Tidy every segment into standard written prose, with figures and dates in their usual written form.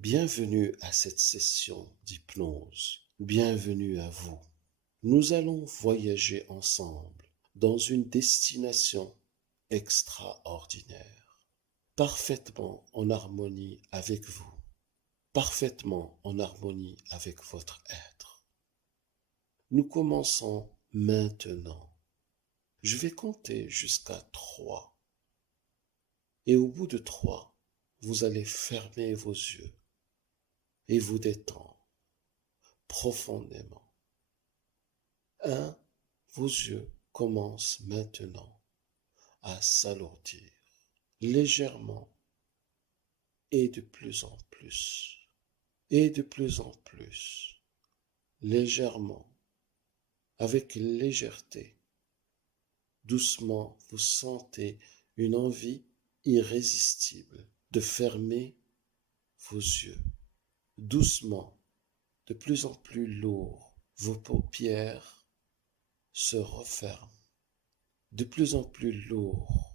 Bienvenue à cette session d'hypnose. Bienvenue à vous. Nous allons voyager ensemble dans une destination extraordinaire, parfaitement en harmonie avec vous, parfaitement en harmonie avec votre être. Nous commençons maintenant. Je vais compter jusqu'à 3. Et au bout de 3, vous allez fermer vos yeux et vous détendre profondément. 1. Vos yeux commencent maintenant à s'alourdir légèrement et de plus en plus, et de plus en plus, légèrement, avec légèreté. Doucement, vous sentez une envie irrésistible de fermer vos yeux. Doucement, de plus en plus lourd, vos paupières se referment. De plus en plus lourd.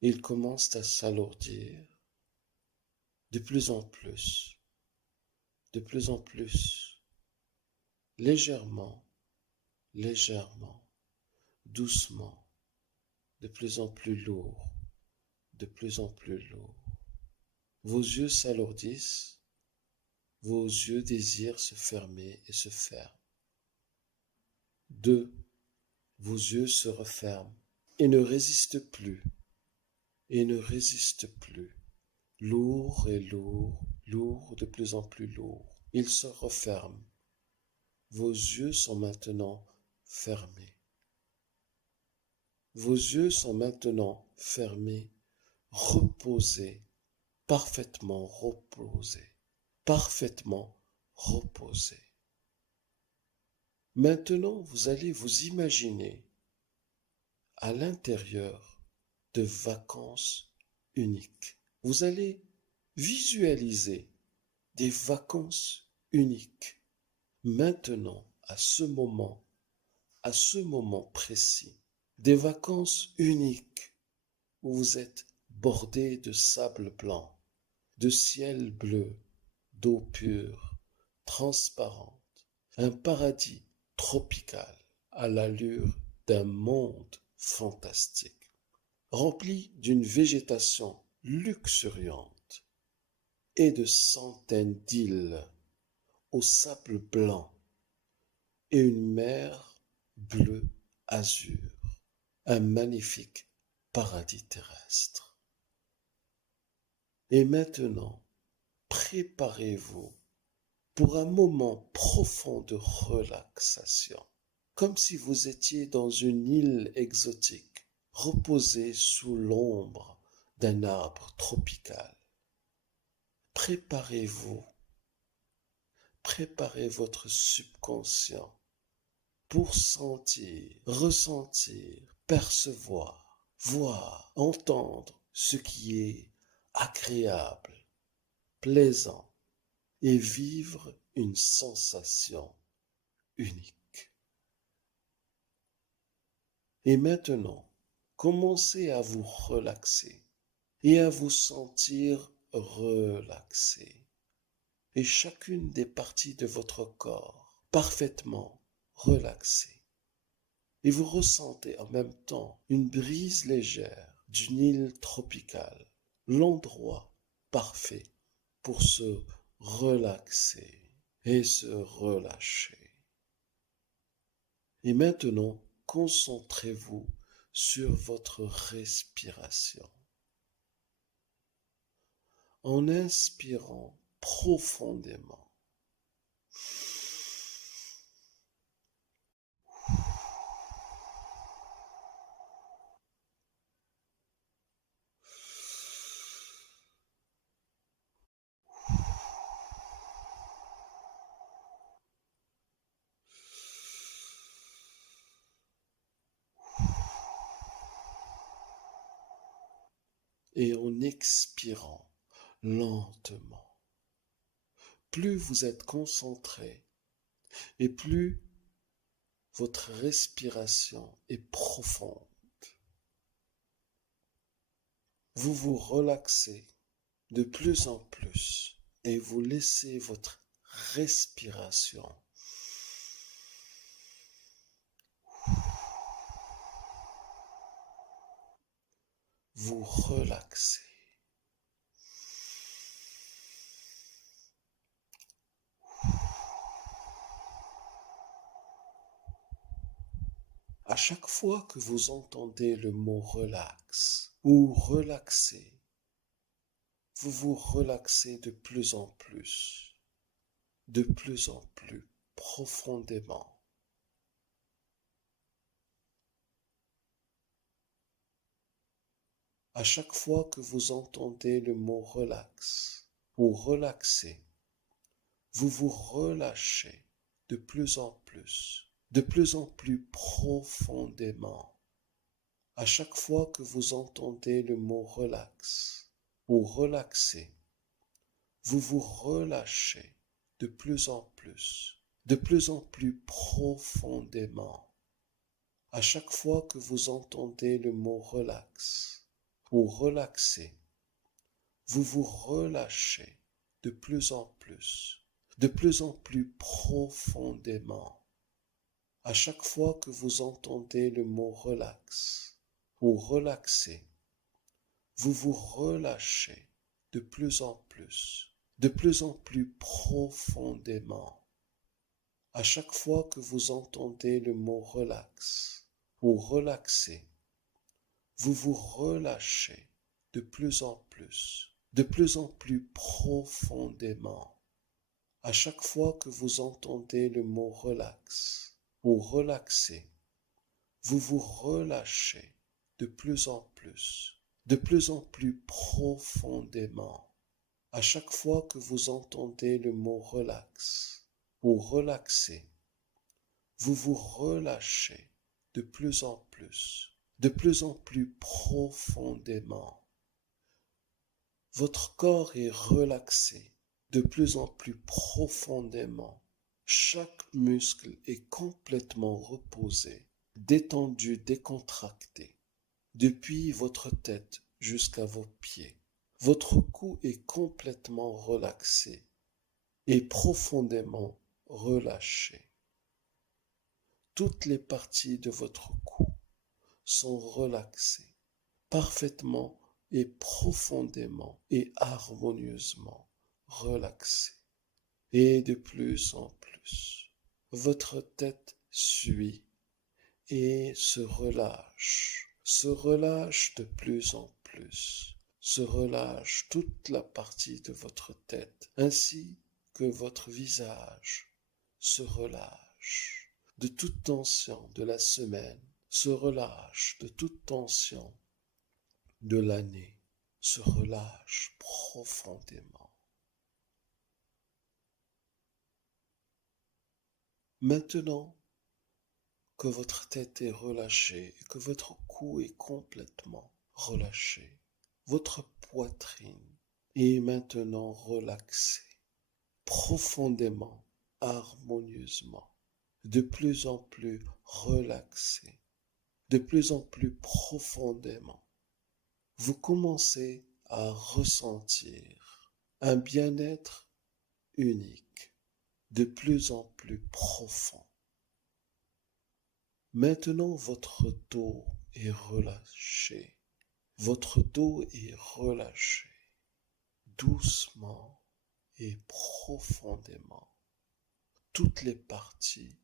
Ils commencent à s'alourdir de plus en plus, légèrement, doucement, de plus en plus lourd. Vos yeux s'alourdissent, vos yeux désirent se fermer et se ferment. 2. Vos yeux se referment et ne résistent plus, lourd, de plus en plus lourd. Ils se referment. Vos yeux sont maintenant fermés. Vos yeux sont maintenant fermés, reposés, parfaitement reposés. Maintenant, vous allez vous imaginer à l'intérieur de vacances uniques. Vous allez visualiser des vacances uniques. Maintenant, à ce moment précis, des vacances uniques où vous êtes bordé de sable blanc, de ciel bleu, d'eau pure, transparente, un paradis tropical à l'allure d'un monde fantastique, rempli d'une végétation luxuriante et de centaines d'îles au sable blanc et une mer bleu azur, un magnifique paradis terrestre. Et maintenant, préparez-vous pour un moment profond de relaxation, comme si vous étiez dans une île exotique, reposée sous l'ombre d'un arbre tropical. Préparez votre subconscient pour sentir, ressentir, percevoir, voir, entendre ce qui est agréable, plaisant et vivre une sensation unique. Et maintenant, commencez à vous relaxer et à vous sentir relaxé. Et chacune des parties de votre corps parfaitement relaxée. Et vous ressentez en même temps une brise légère d'une île tropicale, l'endroit parfait pour se relaxer et se relâcher. Et maintenant, concentrez-vous sur votre respiration. En inspirant profondément, et en expirant lentement. Plus vous êtes concentré et plus votre respiration est profonde. Vous vous relaxez de plus en plus et vous laissez votre respiration vous relaxer. À chaque fois que vous entendez le mot relax ou relaxer, vous vous relaxez de plus en plus profondément. À chaque fois que vous entendez le mot relax ou relaxer, vous vous relâchez de plus en plus profondément. À chaque fois que vous entendez le mot relax ou relaxer, vous vous relâchez de plus en plus profondément. À chaque fois que vous entendez le mot relax ou relaxer, vous vous relâchez de plus en plus profondément. À chaque fois que vous entendez le mot relax ou relaxer, vous vous relâchez de plus en plus profondément. À chaque fois que vous entendez le mot relax ou relaxer, vous vous relâchez de plus en plus profondément. À chaque fois que vous entendez le mot relax ou relaxer, vous vous relâchez de plus en plus profondément. À chaque fois que vous entendez le mot relax ou relaxer, vous vous relâchez de plus en plus profondément. Votre corps est relaxé de plus en plus profondément. Chaque muscle est complètement reposé, détendu, décontracté, depuis votre tête jusqu'à vos pieds. Votre cou est complètement relaxé et profondément relâché. Toutes les parties de votre cou sont relaxées, parfaitement et profondément et harmonieusement relâchées. Et de plus en plus, votre tête suit et se relâche de plus en plus, se relâche toute la partie de votre tête, ainsi que votre visage se relâche de toute tension de la semaine, se relâche de toute tension de l'année, se relâche profondément. Maintenant que votre tête est relâchée et que votre cou est complètement relâché, votre poitrine est maintenant relaxée, profondément, harmonieusement, de plus en plus relaxée, de plus en plus profondément. Vous commencez à ressentir un bien-être unique, de plus en plus profond. Maintenant, votre dos est relâché. Votre dos est relâché, doucement et profondément. Toutes les parties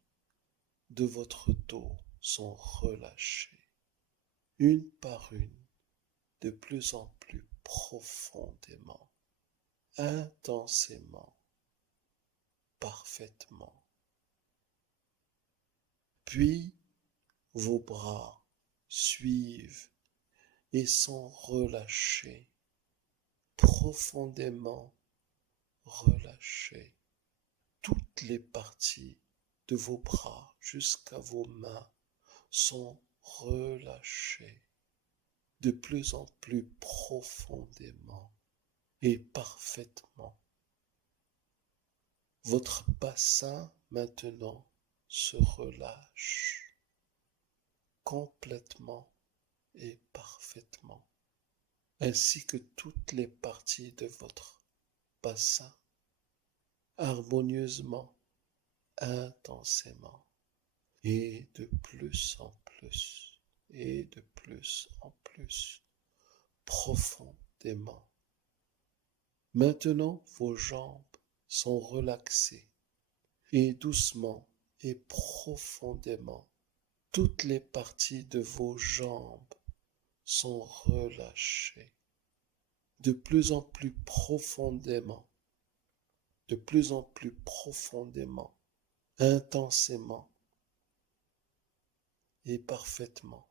de votre dos sont relâchées, une par une, de plus en plus profondément, intensément, parfaitement. Puis, vos bras suivent et sont relâchés, profondément relâchés. Toutes les parties de vos bras jusqu'à vos mains sont relâchées de plus en plus profondément et parfaitement. Votre bassin maintenant se relâche complètement et parfaitement, ainsi que toutes les parties de votre bassin, harmonieusement, intensément, et de plus en plus, et de plus en plus, profondément. Maintenant, vos jambes sont relaxées, et doucement et profondément, toutes les parties de vos jambes sont relâchées, de plus en plus profondément, de plus en plus profondément, intensément et parfaitement,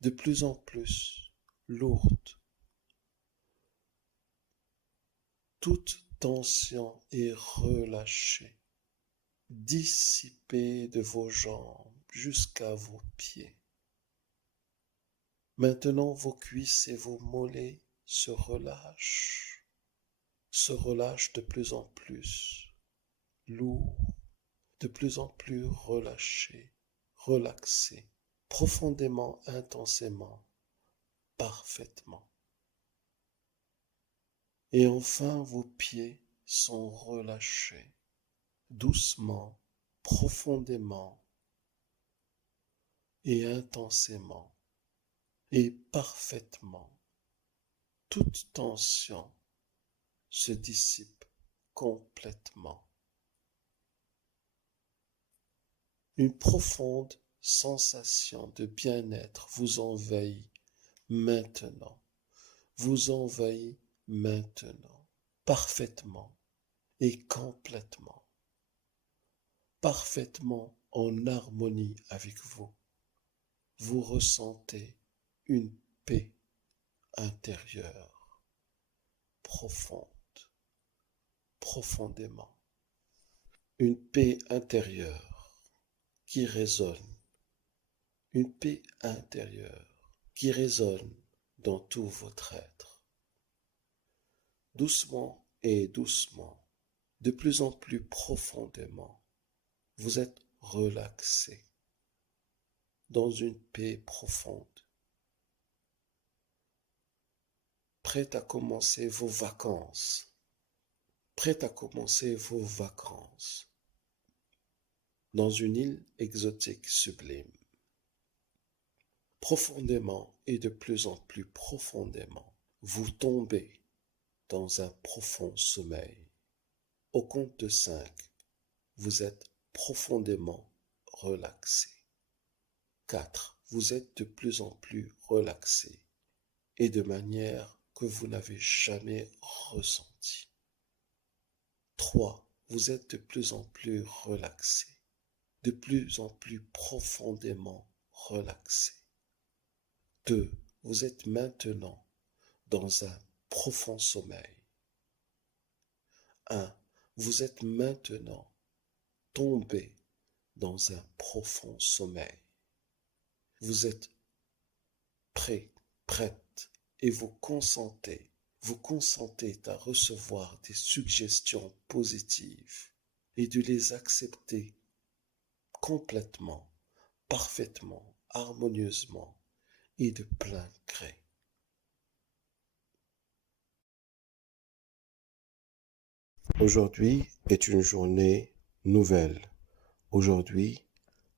de plus en plus lourde. Toute tension est relâchée, dissipée de vos jambes jusqu'à vos pieds. Maintenant, vos cuisses et vos mollets se relâchent de plus en plus, lourds, de plus en plus relâchés, relaxés, profondément, intensément, parfaitement. Et enfin, vos pieds sont relâchés, doucement, profondément et intensément et parfaitement. Toute tension se dissipe complètement. Une profonde sensation de bien-être vous envahit maintenant, parfaitement et complètement, parfaitement en harmonie avec vous. Vous ressentez une paix intérieure, profonde, profondément, une paix intérieure qui résonne, une paix intérieure qui résonne dans tout votre être. Doucement et doucement, de plus en plus profondément, vous êtes relaxé dans une paix profonde, prêt à commencer vos vacances, dans une île exotique sublime. Profondément et de plus en plus profondément, vous tombez dans un profond sommeil. Au compte de 5, vous êtes profondément relaxé. 4, vous êtes de plus en plus relaxé et de manière que vous n'avez jamais ressentie. 3, vous êtes de plus en plus relaxé, de plus en plus profondément relaxé. 2, vous êtes maintenant dans un profond sommeil. 1, vous êtes maintenant tombé dans un profond sommeil. Vous êtes prête, et vous consentez à recevoir des suggestions positives et de les accepter complètement, parfaitement, harmonieusement et de plein gré. Aujourd'hui est une journée nouvelle. Aujourd'hui,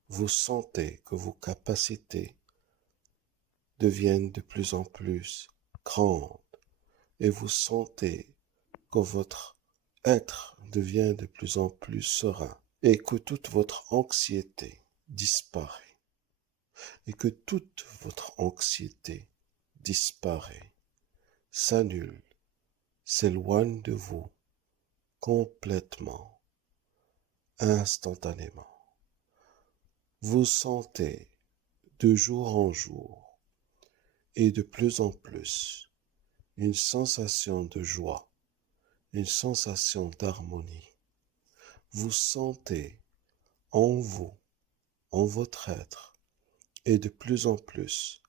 vous sentez que vos capacités deviennent de plus en plus grandes et vous sentez que votre être devient de plus en plus serein et que toute votre anxiété disparaît s'annule, s'éloigne de vous complètement, instantanément. Vous sentez de jour en jour et de plus en plus une sensation de joie, une sensation d'harmonie. Vous sentez en vous, en votre être, et de plus en plus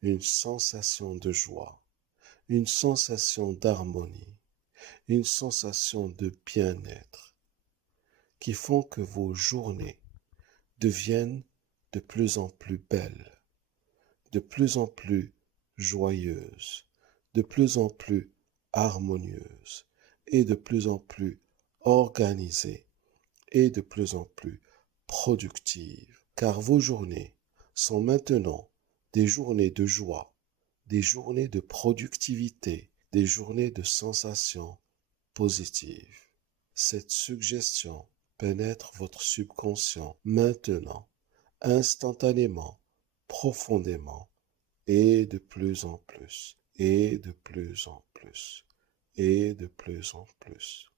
une sensation de joie, une sensation d'harmonie, une sensation de bien-être qui font que vos journées deviennent de plus en plus belles, de plus en plus joyeuses, de plus en plus harmonieuse et de plus en plus organisée et de plus en plus productive, car vos journées sont maintenant des journées de joie, des journées de productivité, des journées de sensations positives. Cette suggestion pénètre votre subconscient maintenant, instantanément, profondément, et de plus en plus, et de plus en plus, et de plus en plus.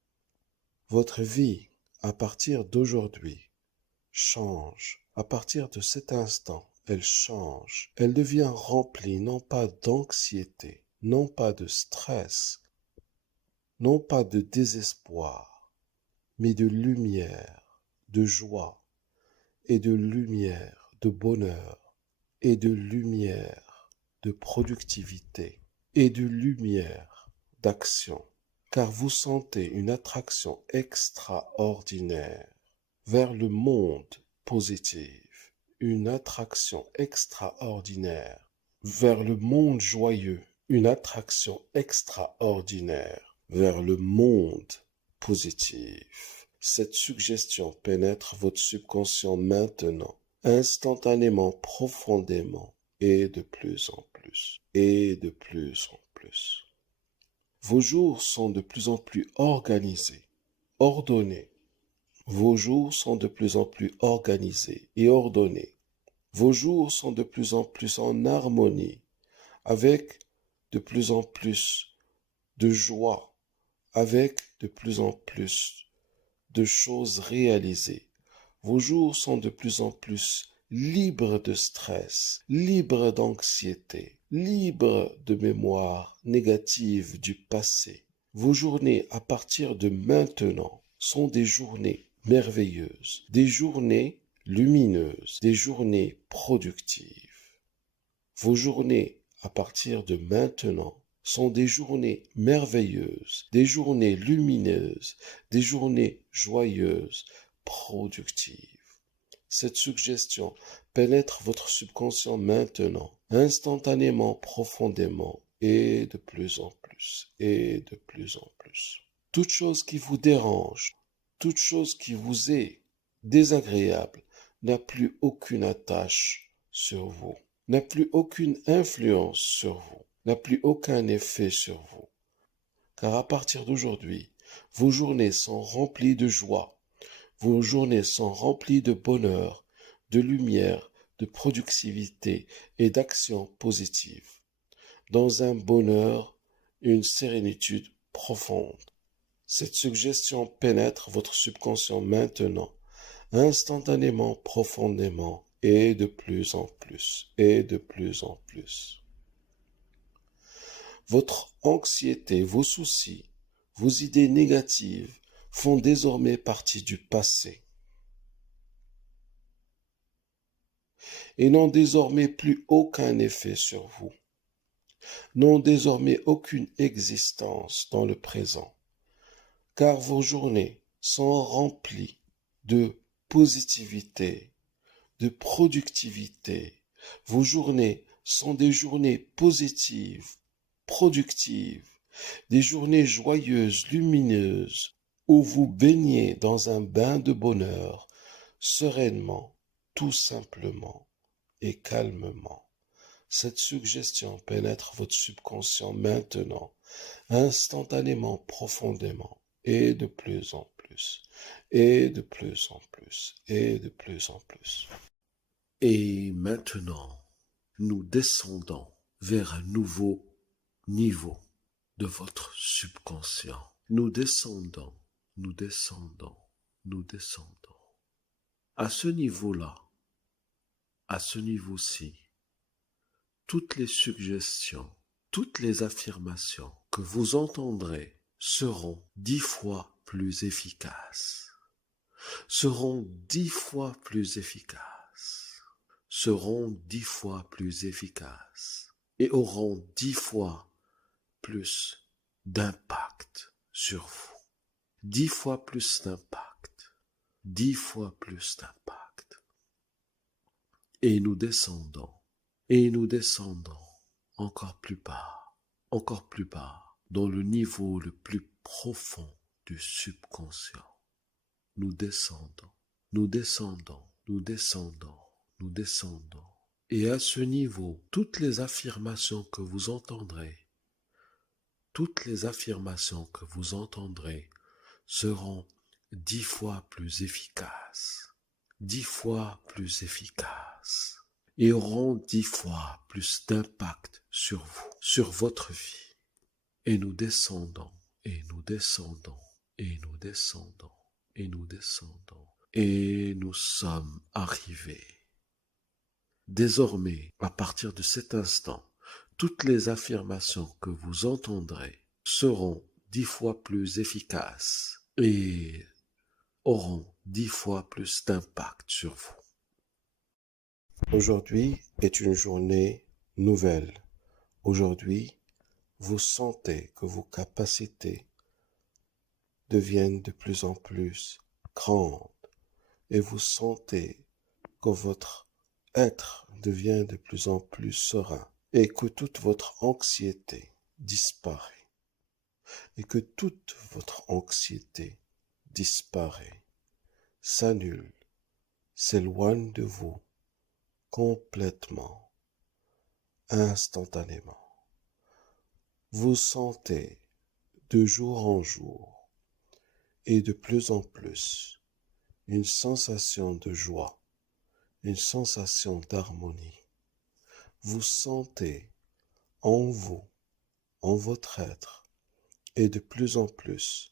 Votre vie, à partir d'aujourd'hui, change. À partir de cet instant, elle change. Elle devient remplie non pas d'anxiété, non pas de stress, non pas de désespoir, mais de lumière, de joie, et de lumière, de bonheur, et de lumière, de productivité, et de lumière, d'action, car vous sentez une attraction extraordinaire vers le monde positif, une attraction extraordinaire vers le monde joyeux, une attraction extraordinaire vers le monde positif. Cette suggestion pénètre votre subconscient maintenant, instantanément, profondément, et de plus en plus, et de plus en plus. Vos jours sont de plus en plus organisés, ordonnés. Vos jours sont de plus en plus organisés et ordonnés. Vos jours sont de plus en plus en harmonie, avec de plus en plus de joie, avec de plus en plus de choses réalisées. Vos jours sont de plus en plus libres de stress, libres d'anxiété, libres de mémoire négative du passé. Vos journées à partir de maintenant sont des journées merveilleuses, des journées lumineuses, des journées productives. Vos journées à partir de maintenant sont des journées merveilleuses, des journées lumineuses, des journées joyeuses, productives. Cette suggestion pénètre votre subconscient maintenant, instantanément, profondément, et de plus en plus, et de plus en plus. Toute chose qui vous dérange, toute chose qui vous est désagréable, n'a plus aucune attache sur vous, n'a plus aucune influence sur vous, n'a plus aucun effet sur vous. Car à partir d'aujourd'hui, vos journées sont remplies de joie, vos journées sont remplies de bonheur, de lumière, de productivité et d'action positive, dans un bonheur, une sérénitude profonde. Cette suggestion pénètre votre subconscient maintenant, instantanément, profondément, et de plus en plus, et de plus en plus. Votre anxiété, vos soucis, vos idées négatives font désormais partie du passé et n'ont désormais plus aucun effet sur vous, n'ont désormais aucune existence dans le présent, car vos journées sont remplies de positivité, de productivité. Vos journées sont des journées positives, productives, des journées joyeuses, lumineuses, où vous baignez dans un bain de bonheur, sereinement, tout simplement et calmement. Cette suggestion pénètre votre subconscient maintenant, instantanément, profondément, et de plus en plus, et de plus en plus, et de plus en plus. Et maintenant, nous descendons vers un nouveau niveau de votre subconscient. Nous descendons, nous descendons, nous descendons. À ce niveau-là, à ce niveau-ci, toutes les suggestions, toutes les affirmations que vous entendrez seront 10 fois plus efficaces, seront 10 fois plus efficaces, seront 10 fois plus efficaces et auront 10 fois plus d'impact sur vous. 10 fois plus d'impact, 10 fois plus d'impact. Et nous descendons encore plus bas, encore plus bas, dans le niveau le plus profond du subconscient. Nous descendons, nous descendons, nous descendons, nous descendons. Et à ce niveau, toutes les affirmations que vous entendrez, seront 10 fois plus efficaces, 10 fois plus efficaces, et auront 10 fois plus d'impact sur vous, sur votre vie. Et nous descendons, et nous descendons, et nous descendons, et nous descendons, et nous sommes arrivés. Désormais, à partir de cet instant, toutes les affirmations que vous entendrez seront 10 fois plus efficaces et auront 10 fois plus d'impact sur vous. Aujourd'hui est une journée nouvelle. Aujourd'hui, vous sentez que vos capacités deviennent de plus en plus grandes et vous sentez que votre être devient de plus en plus serein et que toute votre anxiété disparaît et que toute votre anxiété disparaît, s'annule, s'éloigne de vous complètement, instantanément. Vous sentez de jour en jour et de plus en plus une sensation de joie, une sensation d'harmonie. Vous sentez en vous, en votre être, et de plus en plus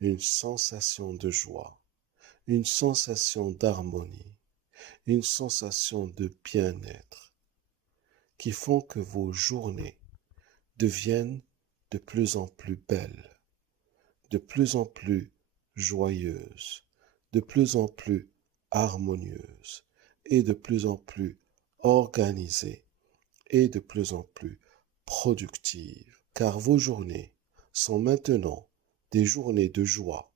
une sensation de joie, une sensation d'harmonie, une sensation de bien-être, qui font que vos journées deviennent de plus en plus belles, de plus en plus joyeuses, de plus en plus harmonieuses et de plus en plus organisées et de plus en plus productives, car vos journées sont maintenant des journées de joie,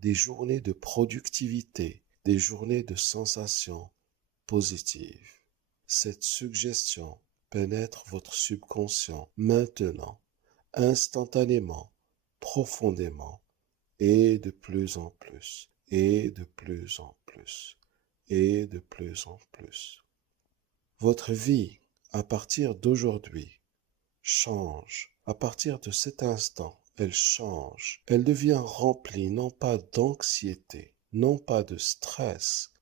des journées de productivité, des journées de sensations positives. Cette suggestion pénètre votre subconscient maintenant, instantanément, profondément, et de plus en plus, et de plus en plus, et de plus en plus. Votre vie, à partir d'aujourd'hui, change. À partir de cet instant, elle change. Elle devient remplie non pas d'anxiété, non pas de stress,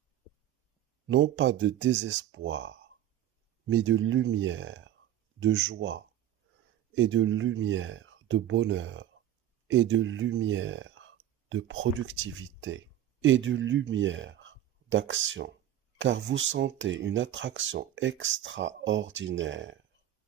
non pas de désespoir, mais de lumière, de joie, et de lumière, de bonheur, et de lumière, de productivité, et de lumière, d'action, car vous sentez une attraction extraordinaire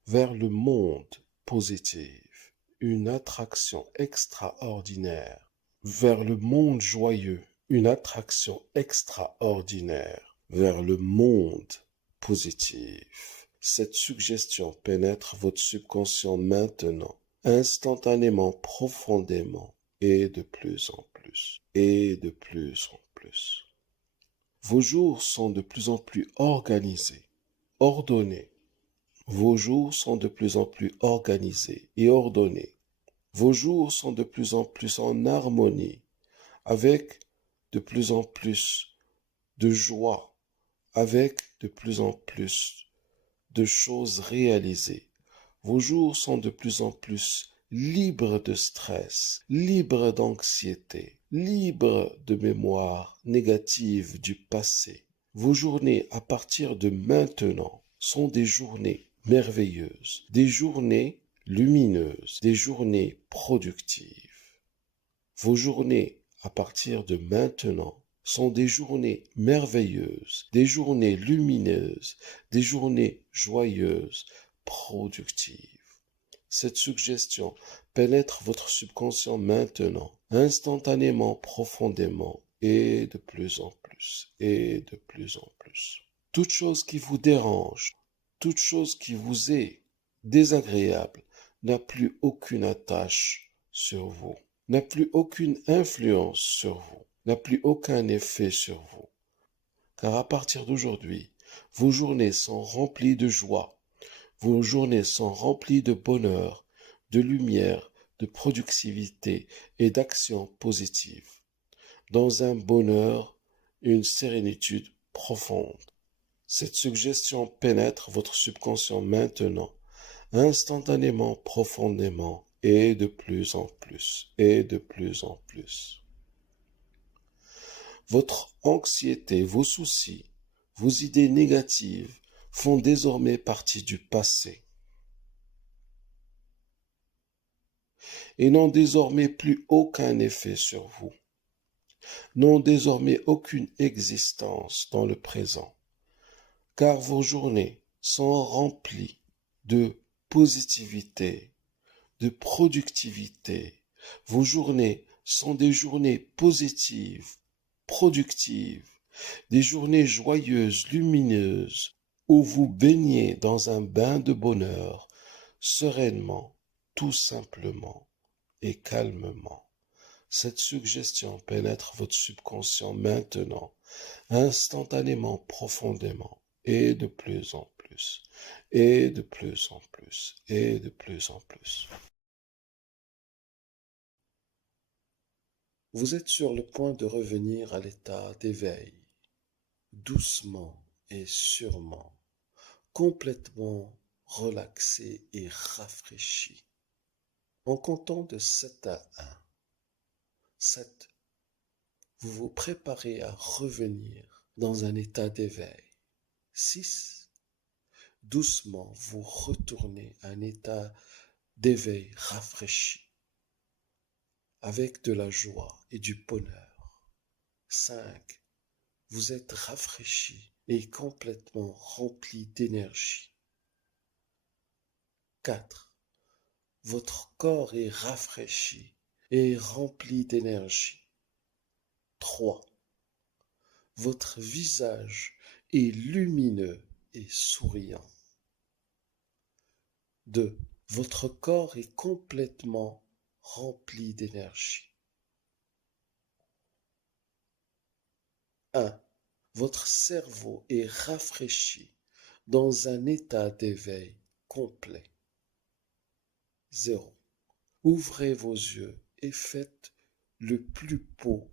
vers le monde positif, une attraction extraordinaire vers le monde joyeux, une attraction extraordinaire vers le monde positif. Cette suggestion pénètre votre subconscient maintenant, instantanément, profondément, et de plus en plus, et de plus en plus. Vos jours sont de plus en plus organisés, ordonnés. Vos jours sont de plus en plus organisés et ordonnés. Vos jours sont de plus en plus en harmonie, avec de plus en plus de joie, avec de plus en plus de choses réalisées. Vos jours sont de plus en plus libres de stress, libres d'anxiété, libres de mémoire négative du passé. Vos journées à partir de maintenant sont des journées merveilleuses, des journées lumineuses, des journées productives. Vos journées à partir de maintenant sont des journées merveilleuses, des journées lumineuses, des journées joyeuses, productives. Cette suggestion pénètre votre subconscient maintenant, instantanément, profondément, et de plus en plus, et de plus en plus. Toute chose qui vous dérange, toute chose qui vous est désagréable, n'a plus aucune attache sur vous, n'a plus aucune influence sur vous, n'a plus aucun effet sur vous. Car à partir d'aujourd'hui, vos journées sont remplies de joie, vos journées sont remplies de bonheur, de lumière, de productivité et d'action positive, dans un bonheur et une sérénitude profonde. Cette suggestion pénètre votre subconscient maintenant, instantanément, profondément, et de plus en plus, et de plus en plus. Votre anxiété, vos soucis, vos idées négatives font désormais partie du passé et n'ont désormais plus aucun effet sur vous, n'ont désormais aucune existence dans le présent, car vos journées sont remplies de positivité, de productivité. Vos journées sont des journées positives, productives, des journées joyeuses, lumineuses, où vous baignez dans un bain de bonheur, sereinement, tout simplement et calmement. Cette suggestion pénètre votre subconscient maintenant, instantanément, profondément, et de plus en plus, et de plus en plus, et de plus en plus. Vous êtes sur le point de revenir à l'état d'éveil, doucement et sûrement, complètement relaxé et rafraîchi. En comptant de 7 à 1, 7, vous vous préparez à revenir dans un état d'éveil. 6, doucement vous retournez à un état d'éveil rafraîchi, avec de la joie et du bonheur. 5, vous êtes rafraîchi et complètement rempli d'énergie. 4, votre corps est rafraîchi et rempli d'énergie. 3, votre visage est lumineux et souriant. 2, votre corps est complètement rempli d'énergie. 1, votre cerveau est rafraîchi dans un état d'éveil complet. 0, ouvrez vos yeux et faites le plus beau